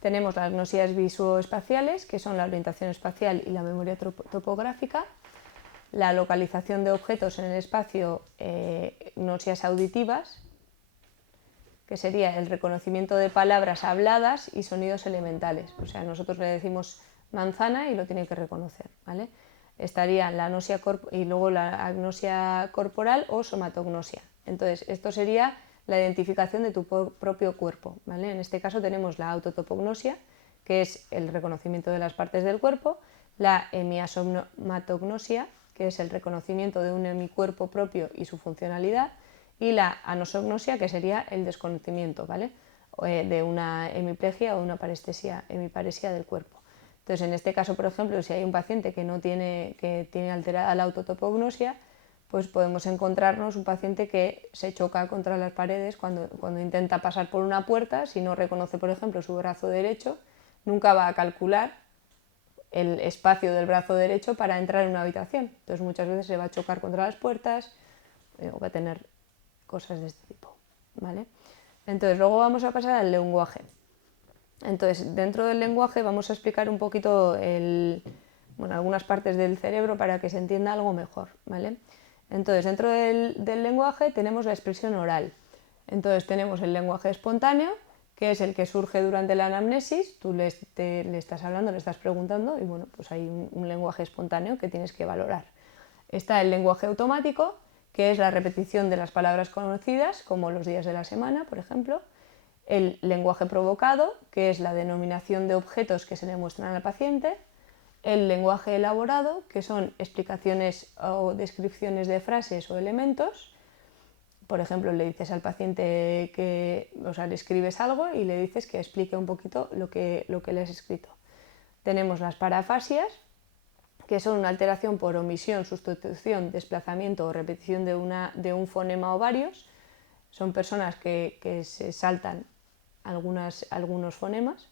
Tenemos las gnosias visoespaciales, que son la orientación espacial y la memoria topográfica, la localización de objetos en el espacio, gnosias auditivas, que sería el reconocimiento de palabras habladas y sonidos elementales. O sea, nosotros le decimos manzana y lo tiene que reconocer, ¿vale? Estaría la agnosia y luego la agnosia corporal o somatognosia. Entonces, esto sería la identificación de tu propio cuerpo, ¿vale? En este caso tenemos la autotopognosia, que es el reconocimiento de las partes del cuerpo, la hemiasomatognosia, que es el reconocimiento de un hemicuerpo propio y su funcionalidad, y la anosognosia, que sería el desconocimiento, ¿vale? De una hemiplegia o una hemiparesia del cuerpo. Entonces, en este caso, por ejemplo, si hay un paciente que tiene alterada la autotopognosia, pues podemos encontrarnos un paciente que se choca contra las paredes cuando intenta pasar por una puerta. Si no reconoce, por ejemplo, su brazo derecho, nunca va a calcular el espacio del brazo derecho para entrar en una habitación. Entonces, muchas veces se va a chocar contra las puertas o va a tener cosas de este tipo, ¿vale? Entonces, luego vamos a pasar al lenguaje. Entonces, dentro del lenguaje vamos a explicar un poquito algunas partes del cerebro para que se entienda algo mejor, ¿vale? Entonces, dentro del lenguaje tenemos la expresión oral. Entonces, tenemos el lenguaje espontáneo, que es el que surge durante la anamnesis. Tú le estás hablando, le estás preguntando y bueno, pues hay un lenguaje espontáneo que tienes que valorar. Está el lenguaje automático, que es la repetición de las palabras conocidas, como los días de la semana, por ejemplo. El lenguaje provocado, que es la denominación de objetos que se le muestran al paciente. El lenguaje elaborado, que son explicaciones o descripciones de frases o elementos. Por ejemplo, le dices al paciente le escribes algo y le dices que explique un poquito lo que le has escrito. Tenemos las parafasias, que son una alteración por omisión, sustitución, desplazamiento o repetición de un fonema o varios. Son personas que se saltan algunos fonemas.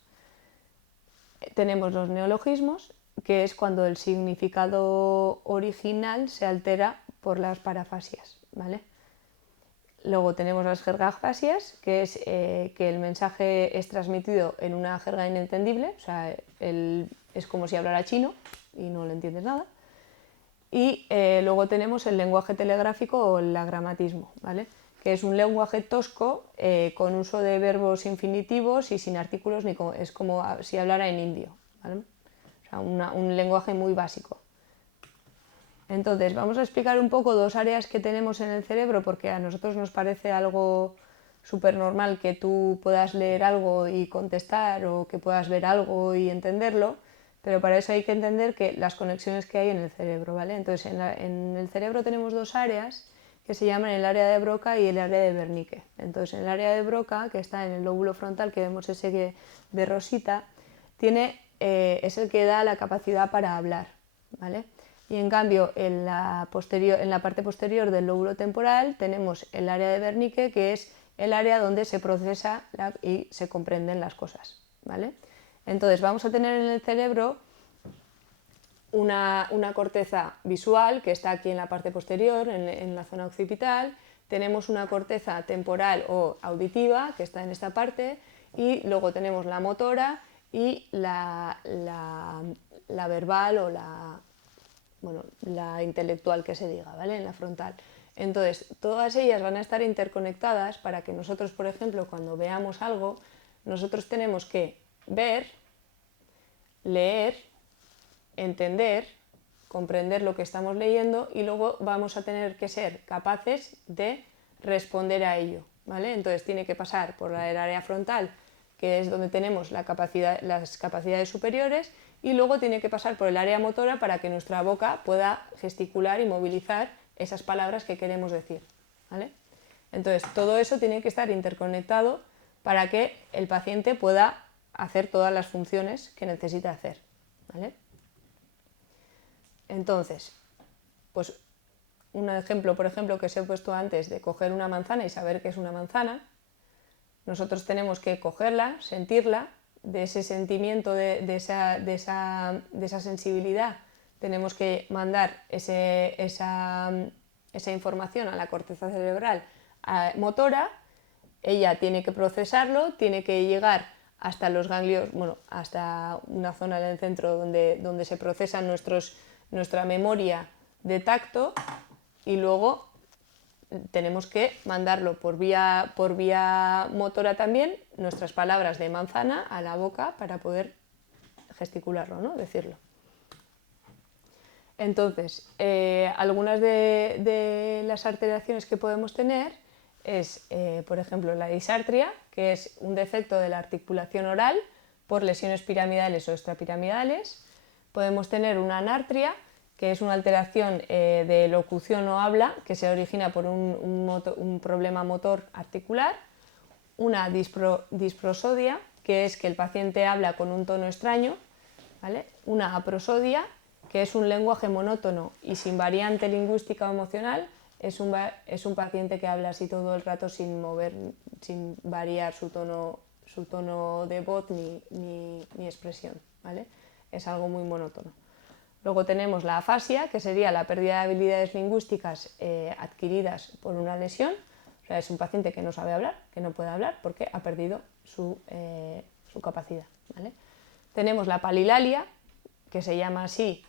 Tenemos los neologismos, que es cuando el significado original se altera por las parafasias, ¿vale? Luego tenemos las jergafasias, que es que el mensaje es transmitido en una jerga inentendible, o sea, es como si hablara chino y no le entiendes nada. Y luego tenemos el lenguaje telegráfico o el agramatismo, ¿vale? Que es un lenguaje tosco con uso de verbos infinitivos y sin artículos, es como si hablara en indio, ¿vale? O sea, un lenguaje muy básico. Entonces, vamos a explicar un poco dos áreas que tenemos en el cerebro, porque a nosotros nos parece algo súper normal que tú puedas leer algo y contestar, o que puedas ver algo y entenderlo, pero para eso hay que entender que las conexiones que hay en el cerebro, ¿vale? Entonces, en el cerebro tenemos dos áreas que se llaman el área de Broca y el área de Wernicke. Entonces, en el área de Broca, que está en el lóbulo frontal, que vemos ese de rosita, es el que da la capacidad para hablar, ¿vale? Y en cambio, en la parte posterior del lóbulo temporal tenemos el área de Wernicke, que es el área donde se procesa y se comprenden las cosas, ¿vale? Entonces, vamos a tener en el cerebro una corteza visual, que está aquí en la parte posterior, en la zona occipital. Tenemos una corteza temporal o auditiva, que está en esta parte, y luego tenemos la motora y la verbal o la intelectual, que se diga, ¿vale? En la frontal. Entonces, todas ellas van a estar interconectadas para que nosotros, por ejemplo, cuando veamos algo, nosotros tenemos que ver, leer, entender, comprender lo que estamos leyendo y luego vamos a tener que ser capaces de responder a ello, ¿vale? Entonces tiene que pasar por el área frontal, que es donde tenemos las capacidades superiores, y luego tiene que pasar por el área motora para que nuestra boca pueda gesticular y movilizar esas palabras que queremos decir, ¿vale? Entonces todo eso tiene que estar interconectado para que el paciente pueda hacer todas las funciones que necesita hacer, ¿vale? Entonces, pues un ejemplo, por ejemplo, que os he puesto antes de coger una manzana y saber que es una manzana, nosotros tenemos que cogerla, sentirla, de ese sentimiento, de esa sensibilidad, tenemos que mandar esa información a la corteza cerebral motora, ella tiene que procesarlo, tiene que llegar hasta los ganglios, bueno, hasta una zona en el centro donde se procesa nuestra memoria de tacto, y luego tenemos que mandarlo por vía motora también, nuestras palabras de manzana a la boca para poder gesticularlo, ¿no? Decirlo. Entonces, algunas de las alteraciones que podemos tener es, por ejemplo, la disartria, que es un defecto de la articulación oral por lesiones piramidales o extrapiramidales. Podemos tener una anartria, que es una alteración de locución o habla que se origina por un problema motor articular. Una disprosodia, que es que el paciente habla con un tono extraño, ¿vale? Una aprosodia, que es un lenguaje monótono y sin variante lingüística o emocional. Es un paciente que habla así todo el rato sin variar su tono de voz ni expresión, ¿vale? Es algo muy monótono. Luego tenemos la afasia, que sería la pérdida de habilidades lingüísticas adquiridas por una lesión. O sea, es un paciente que no sabe hablar, que no puede hablar porque ha perdido su capacidad, ¿vale? Tenemos la palilalia, que se llama así,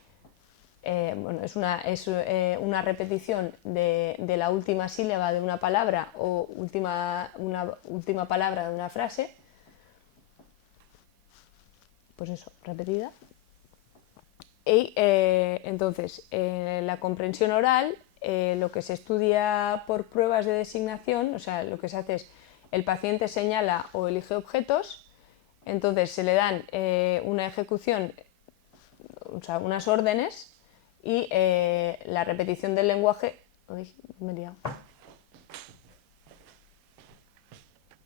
bueno, es una repetición de la última sílaba de una palabra o una última palabra de una frase, pues eso, repetida. Y entonces, la comprensión oral, lo que se estudia por pruebas de designación, o sea, lo que se hace es, el paciente señala o elige objetos, entonces se le dan una ejecución, o sea, unas órdenes, y la repetición del lenguaje. Uy, me he liado.